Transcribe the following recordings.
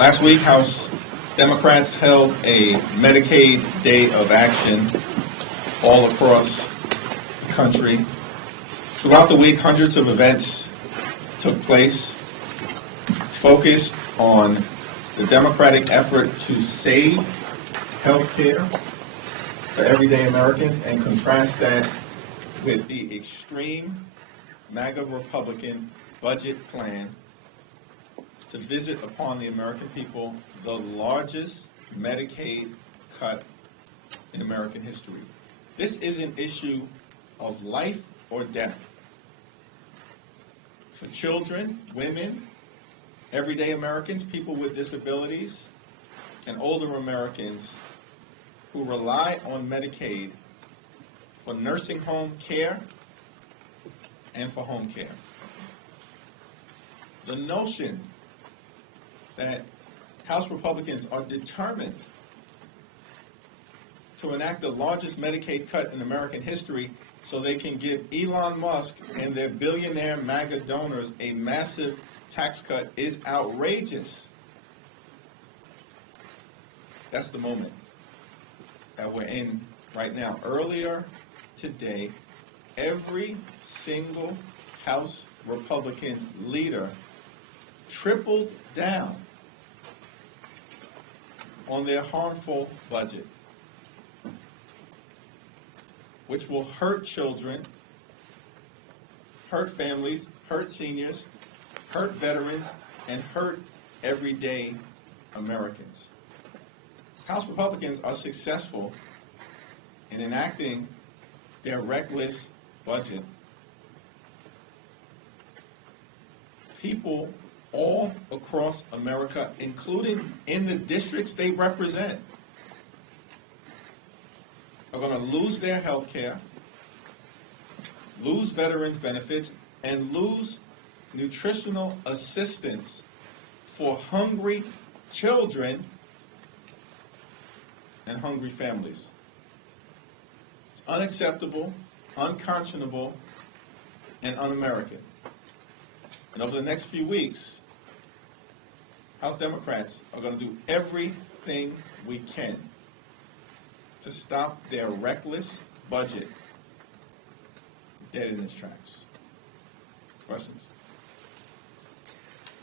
Last week, House Democrats held a Medicaid Day of Action all across the country. Throughout the week, hundreds of events took place focused on the Democratic effort to save health care for everyday Americans and contrast that with the extreme MAGA Republican budget plan to visit upon the American people the largest Medicaid cut in American history. This is an issue of life or death for children, women, everyday Americans, people with disabilities, and older Americans who rely on Medicaid for nursing home care and for home care. The notion that House Republicans are determined to enact the largest Medicaid cut in American history so they can give Elon Musk and their billionaire MAGA donors a massive tax cut is outrageous. That's the moment that we're in right now. Earlier today, every single House Republican leader tripled down on their harmful budget, which will hurt children, hurt families, hurt seniors, hurt veterans, and hurt everyday Americans. House Republicans are successful in enacting their reckless budget. People all across America, including in the districts they represent, are going to lose their health care, lose veterans benefits, and lose nutritional assistance for hungry children and hungry families. It's unacceptable, unconscionable, and un-American. And over the next few weeks, House Democrats are going to do everything we can to stop their reckless budget dead in its tracks. Questions?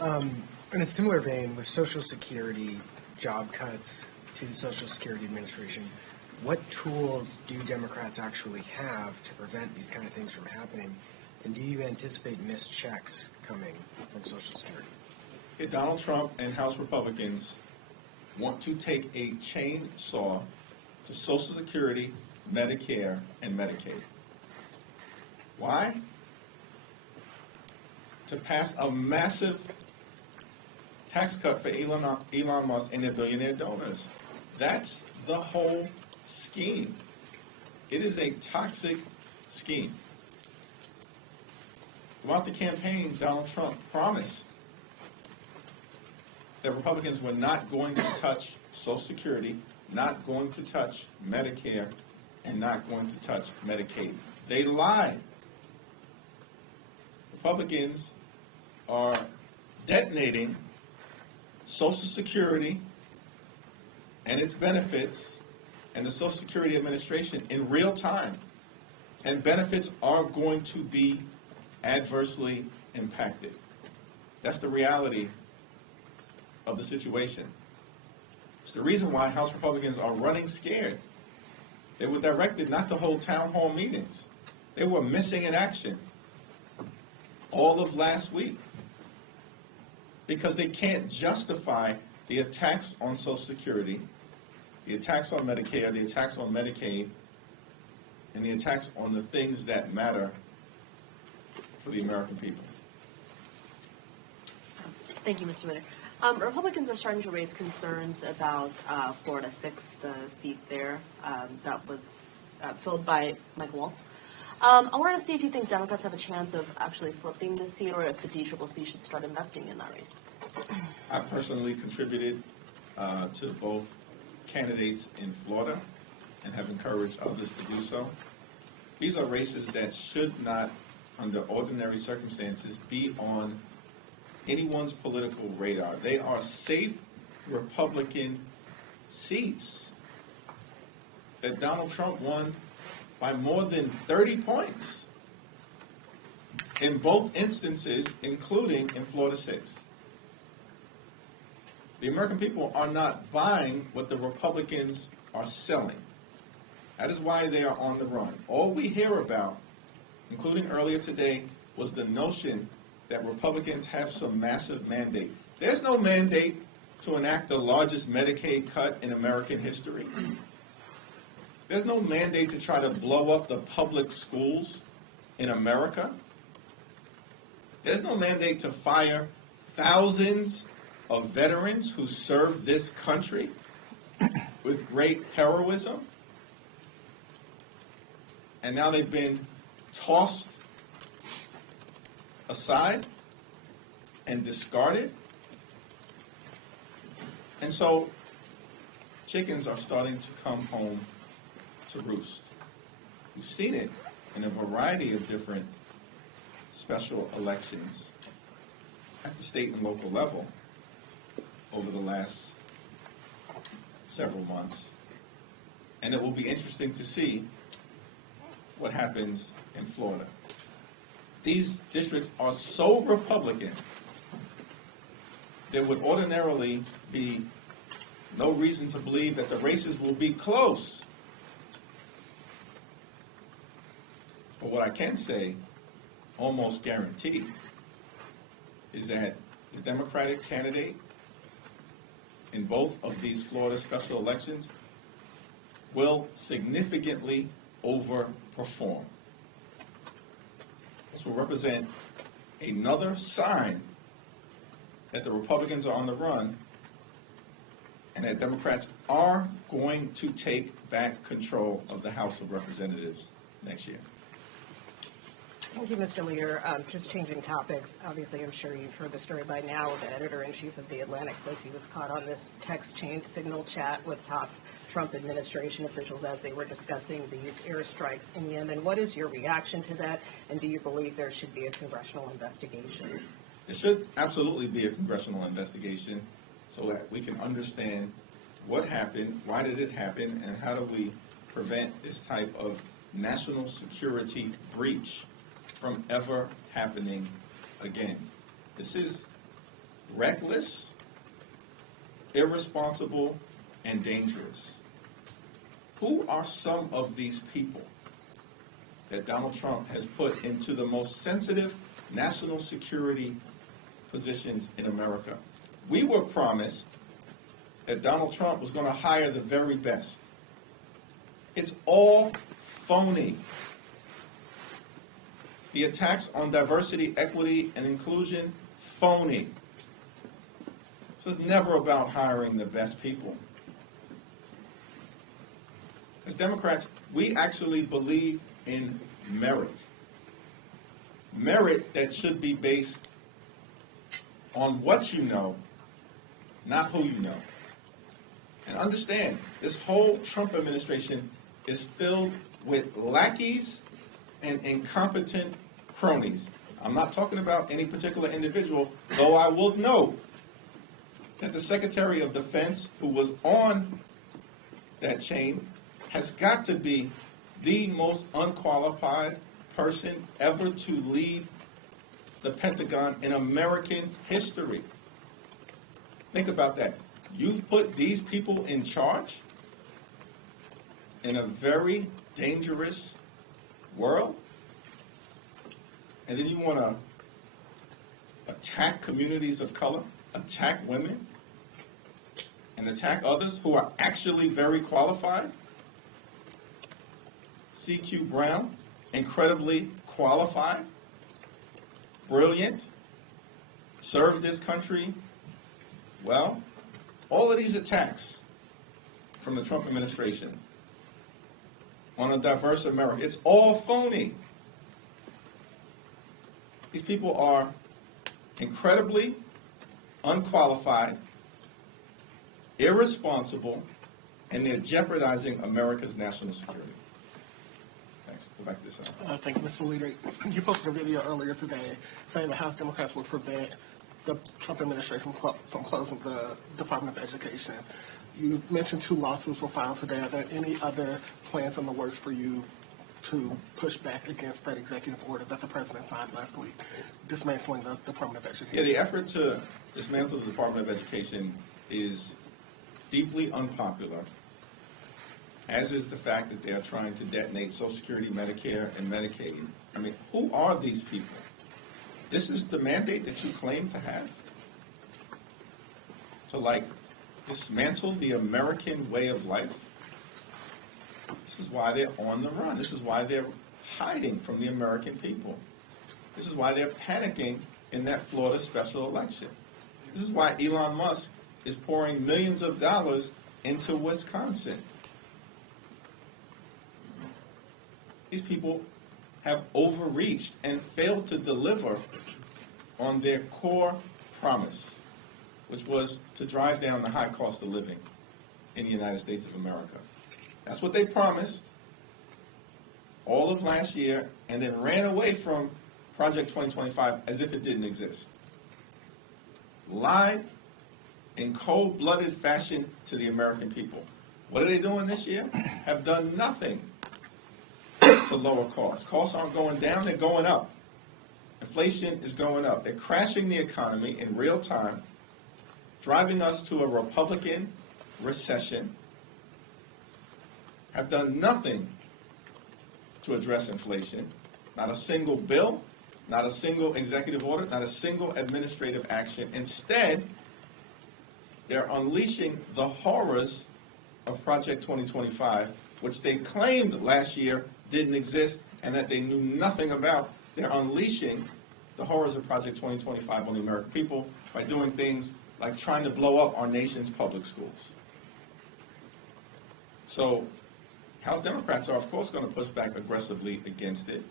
In a similar vein, with Social Security job cuts to the Social Security Administration, what tools do Democrats actually have to prevent these kind of things from happening? And do you anticipate missed checks coming from Social Security? Donald Trump and House Republicans want to take a chainsaw to Social Security, Medicare, and Medicaid. Why? To pass a massive tax cut for Elon Musk and their billionaire donors. That's the whole scheme. It is a toxic scheme. Throughout the campaign, Donald Trump promised that Republicans were not going to touch Social Security, not going to touch Medicare, and not going to touch Medicaid. They lied. Republicans are detonating Social Security and its benefits and the Social Security Administration in real time. And benefits are going to be adversely impacted. That's the reality of the situation. It's the reason why House Republicans are running scared. They were directed not to hold town hall meetings. They were missing in action all of last week because they can't justify the attacks on Social Security, the attacks on Medicare, the attacks on Medicaid, and the attacks on the things that matter for the American people. Thank you, Mr. Witter. Republicans are starting to raise concerns about Florida 6, the seat there that was filled by Mike Waltz. I wanted to see if you think Democrats have a chance of actually flipping the seat, or if the DCCC should start investing in that race. I personally contributed to both candidates in Florida and have encouraged others to do so. These are races that should not, under ordinary circumstances, be on anyone's political radar. They are safe Republican seats that Donald Trump won by more than 30 points in both instances, including in Florida 6. The American people are not buying what the Republicans are selling. That is why they are on the run. All we hear about, including earlier today, was the notion that Republicans have some massive mandate. There's no mandate to enact the largest Medicaid cut in American history. There's no mandate to try to blow up the public schools in America. There's no mandate to fire thousands of veterans who served this country with great heroism. And now they've been tossed aside and discarded. And so chickens are starting to come home to roost. We've seen it in a variety of different special elections at the state and local level over the last several months. And it will be interesting to see what happens in Florida. These districts are so Republican, there would ordinarily be no reason to believe that the races will be close. But what I can say, almost guaranteed, is that the Democratic candidate in both of these Florida special elections will significantly overperform. This will represent another sign that the Republicans are on the run and that Democrats are going to take back control of the House of Representatives next year. Thank you, Mr. Leader. Just changing topics. Obviously, I'm sure you've heard the story by now. The editor-in-chief of The Atlantic says he was caught on this text chain signal chat with top Trump administration officials as they were discussing these airstrikes in Yemen. What is your reaction to that, and do you believe there should be a congressional investigation? There should absolutely be a congressional investigation so that we can understand what happened, why did it happen, and how do we prevent this type of national security breach from ever happening again. This is reckless, irresponsible, and dangerous. Who are some of these people that Donald Trump has put into the most sensitive national security positions in America? We were promised that Donald Trump was going to hire the very best. It's all phony. The attacks on diversity, equity, and inclusion, phony. So it's never about hiring the best people. As Democrats, we actually believe in merit. Merit that should be based on what you know, not who you know. And understand, this whole Trump administration is filled with lackeys and incompetent cronies. I'm not talking about any particular individual, though I will note that the Secretary of Defense, who was on that chain, has got to be the most unqualified person ever to lead the Pentagon in American history. Think about that. You've put these people in charge in a very dangerous world, and then you want to attack communities of color, attack women, and attack others who are actually very qualified? C.Q. Brown, incredibly qualified, brilliant, served this country well. All of these attacks from the Trump administration on a diverse America, it's all phony. These people are incredibly unqualified, irresponsible, and they're jeopardizing America's national security. Thanks. Go back to this. Thank you, Mr. Leader. You posted a video earlier today saying the House Democrats will prevent the Trump administration from closing the Department of Education. You mentioned 2 lawsuits were filed today. Are there any other plans in the works for you to push back against that executive order that the president signed last week, dismantling the Department of Education? Yeah, the effort to dismantle the Department of Education is deeply unpopular, as is the fact that they are trying to detonate Social Security, Medicare, and Medicaid. I mean, who are these people? This is the mandate that you claim to have? To, like, dismantle the American way of life? This is why they're on the run. This is why they're hiding from the American people. This is why they're panicking in that Florida special election. This is why Elon Musk is pouring millions of dollars into Wisconsin. These people have overreached and failed to deliver on their core promise, which was to drive down the high cost of living in the United States of America. That's what they promised all of last year, and then ran away from Project 2025 as if it didn't exist. Lied in cold-blooded fashion to the American people. What are they doing this year? Have done nothing to lower costs. Costs aren't going down, they're going up. Inflation is going up. They're crashing the economy in real time, driving us to a Republican recession. Have done nothing to address inflation. Not a single bill, not a single executive order, not a single administrative action. Instead, they're unleashing the horrors of Project 2025, which they claimed last year didn't exist and that they knew nothing about. They're unleashing the horrors of Project 2025 on the American people by doing things like trying to blow up our nation's public schools. So House Democrats are, of course, going to push back aggressively against it.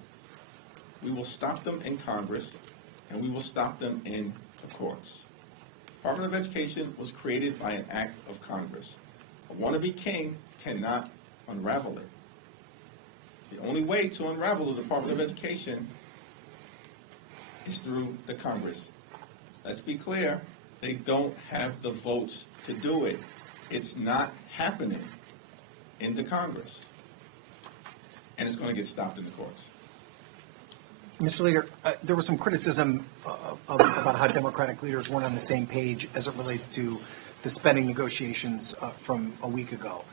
We will stop them in Congress, and we will stop them in the courts. The Department of Education was created by an act of Congress. A wannabe king cannot unravel it. The only way to unravel the Department of Education is through the Congress. Let's be clear, they don't have the votes to do it. It's not happening in the Congress. And it's going to get stopped in the courts. Mr. Leader, there was some criticism about how Democratic leaders weren't on the same page as it relates to the spending negotiations from a week ago.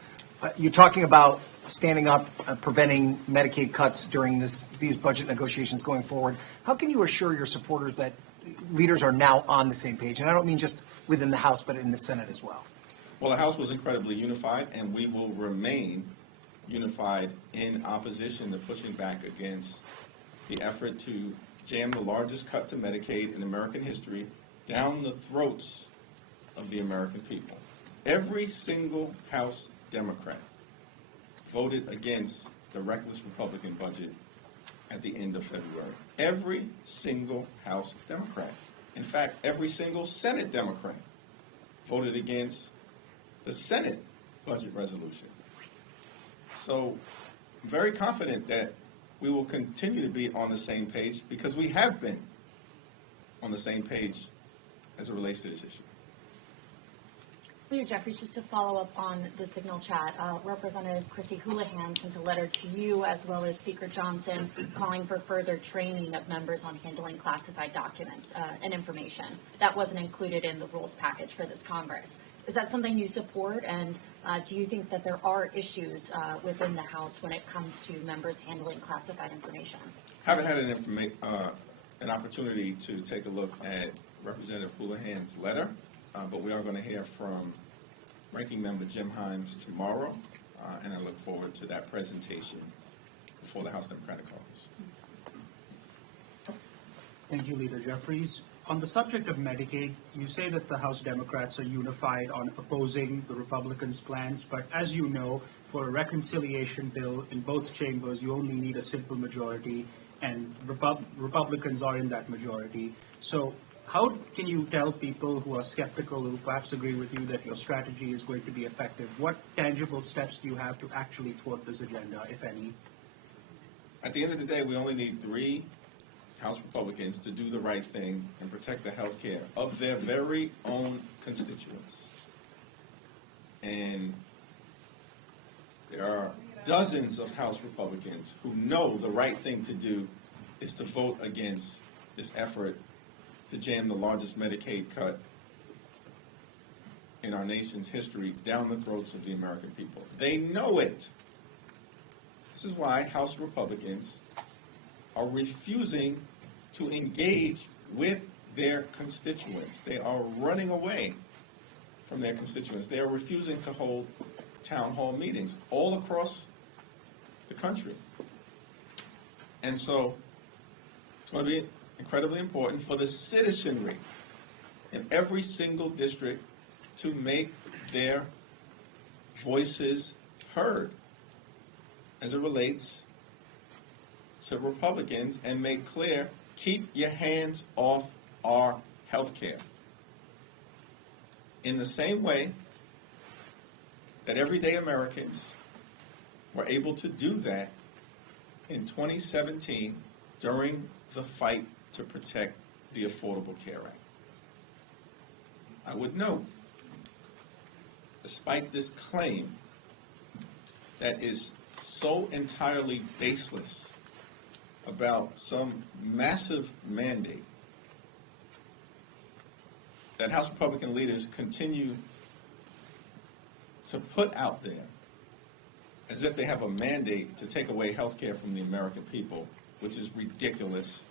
You're talking about standing up, preventing Medicaid cuts during these budget negotiations going forward. How can you assure your supporters that leaders are now on the same page? And I don't mean just within the House, but in the Senate as well. Well, the House was incredibly unified, and we will remain unified in opposition to pushing back against the effort to jam the largest cut to Medicaid in American history down the throats of the American people. Every single House Democrat voted against the reckless Republican budget at the end of February. Every single House Democrat. In fact, every single Senate Democrat voted against the Senate budget resolution. So I'm very confident that we will continue to be on the same page because we have been on the same page as it relates to this issue. Leader Jeffries, just to follow up on the Signal chat, Representative Chrissy Houlihan sent a letter to you as well as Speaker Johnson calling for further training of members on handling classified documents and information. That wasn't included in the rules package for this Congress. Is that something you support, and do you think that there are issues within the House when it comes to members handling classified information? Haven't had an opportunity to take a look at Representative Houlihan's letter, but we are going to hear from Ranking Member Jim Himes tomorrow, and I look forward to that presentation before the House Democratic Caucus. Thank you, Leader Jeffries. On the subject of Medicaid, you say that the House Democrats are unified on opposing the Republicans' plans, but as you know, for a reconciliation bill in both chambers, you only need a simple majority, and Republicans are in that majority. So how can you tell people who are skeptical, who perhaps agree with you that your strategy is going to be effective? What tangible steps do you have to actually thwart this agenda, if any? At the end of the day, we only need 3 House Republicans to do the right thing and protect the health care of their very own constituents. And there are dozens of House Republicans who know the right thing to do is to vote against this effort to jam the largest Medicaid cut in our nation's history down the throats of the American people. They know it. This is why House Republicans are refusing to engage with their constituents. They are running away from their constituents. They are refusing to hold town hall meetings all across the country. And so it's going to be incredibly important for the citizenry in every single district to make their voices heard as it relates to Republicans and make clear, keep your hands off our health care. In the same way that everyday Americans were able to do that in 2017 during the fight to protect the Affordable Care Act. I would note, despite this claim that is so entirely baseless about some massive mandate, that House Republican leaders continue to put out there as if they have a mandate to take away health care from the American people, which is ridiculous.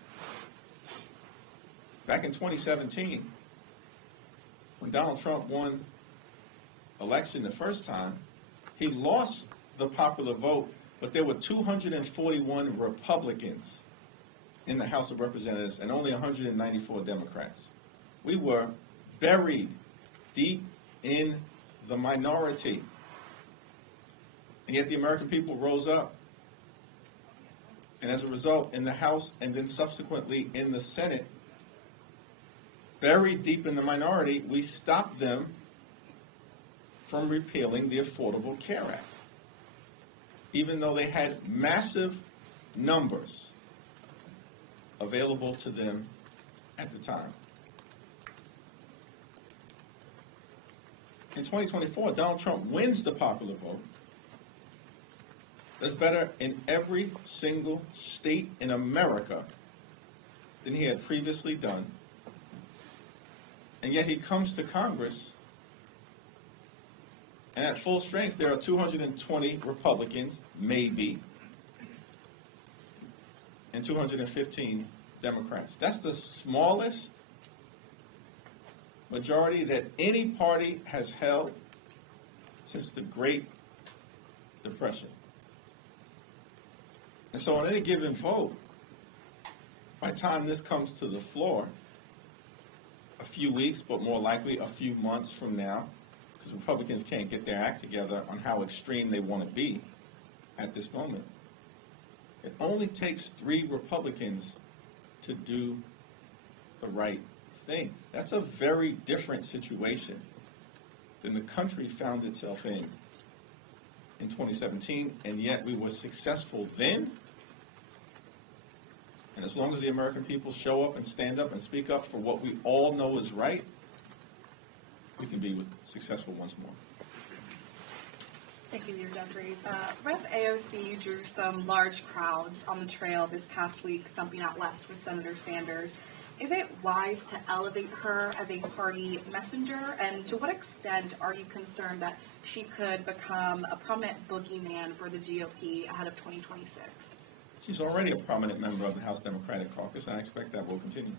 Back in 2017, when Donald Trump won election the first time, he lost the popular vote, but there were 241 Republicans in the House of Representatives and only 194 Democrats. We were buried deep in the minority. And yet the American people rose up. And as a result, in the House and then subsequently in the Senate, buried deep in the minority, we stopped them from repealing the Affordable Care Act, even though they had massive numbers available to them at the time. In 2024, Donald Trump wins the popular vote. Does better in every single state in America than he had previously done. And yet he comes to Congress, and at full strength, there are 220 Republicans, maybe, and 215 Democrats. That's the smallest majority that any party has held since the Great Depression. And so on any given vote, by the time this comes to the floor, a few weeks, but more likely a few months from now, because Republicans can't get their act together on how extreme they want to be at this moment, it only takes 3 Republicans to do the right thing. That's a very different situation than the country found itself in 2017, and yet we were successful then. And as long as the American people show up and stand up and speak up for what we all know is right, we can be successful once more. Thank you, Leader Jeffries. Rep. AOC drew some large crowds on the trail this past week, stumping out west with Senator Sanders. Is it wise to elevate her as a party messenger? And to what extent are you concerned that she could become a prominent boogeyman for the GOP ahead of 2026? She's already a prominent member of the House Democratic Caucus, and I expect that will continue.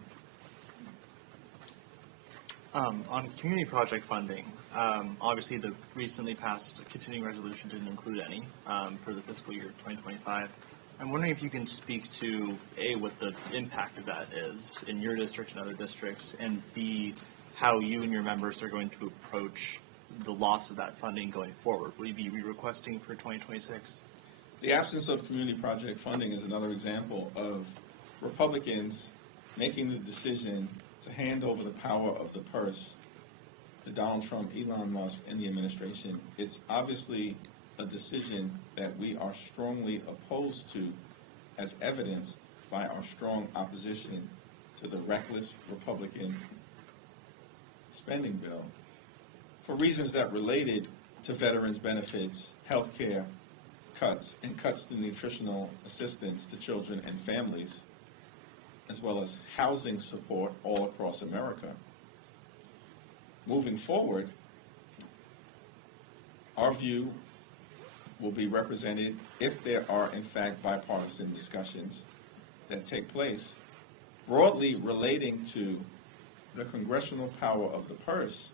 On community project funding, obviously the recently passed continuing resolution didn't include any for the fiscal year 2025. I'm wondering if you can speak to, A, what the impact of that is in your district and other districts, and B, how you and your members are going to approach the loss of that funding going forward. Will you be re-requesting for 2026? The absence of community project funding is another example of Republicans making the decision to hand over the power of the purse to Donald Trump, Elon Musk, and the administration. It's obviously a decision that we are strongly opposed to, as evidenced by our strong opposition to the reckless Republican spending bill for reasons that related to veterans' benefits, health care cuts, and cuts to nutritional assistance to children and families, as well as housing support all across America. Moving forward, our view will be represented if there are, in fact, bipartisan discussions that take place broadly relating to the congressional power of the purse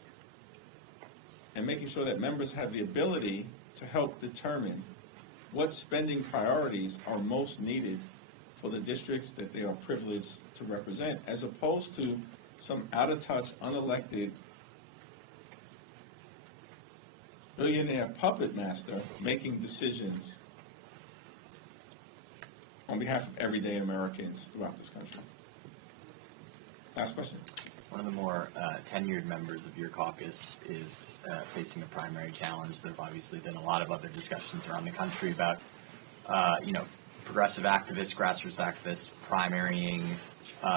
and making sure that members have the ability to help determine what spending priorities are most needed for the districts that they are privileged to represent, as opposed to some out-of-touch, unelected billionaire puppet master making decisions on behalf of everyday Americans throughout this country. Last question. One of the more tenured members of your caucus is facing a primary challenge. There have obviously been a lot of other discussions around the country about, progressive activists, grassroots activists, primarying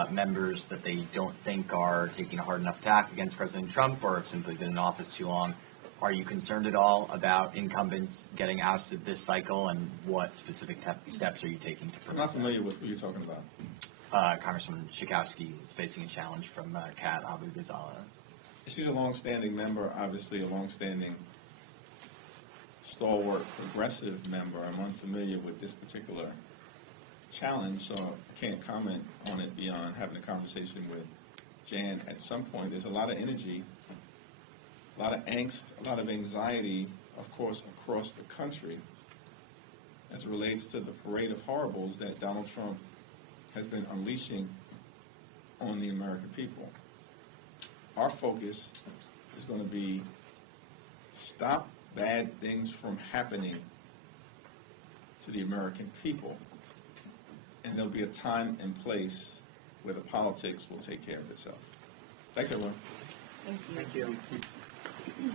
members that they don't think are taking a hard enough tack against President Trump or have simply been in office too long. Are you concerned at all about incumbents getting ousted this cycle, and what specific steps are you taking to I'm prevent not familiar with who you're talking about. that? Congressman Schakowsky is facing a challenge from Kat Abu-Ghazala. She's a longstanding member, obviously a longstanding stalwart progressive member. I'm unfamiliar with this particular challenge, so I can't comment on it beyond having a conversation with Jan at some point. There's a lot of energy, a lot of angst, a lot of anxiety, of course, across the country as it relates to the parade of horribles that Donald Trump has been unleashing on the American people. Our focus is going to be stop bad things from happening to the American people. And there'll be a time and place where the politics will take care of itself. Thanks, everyone. Thank you. Thank you.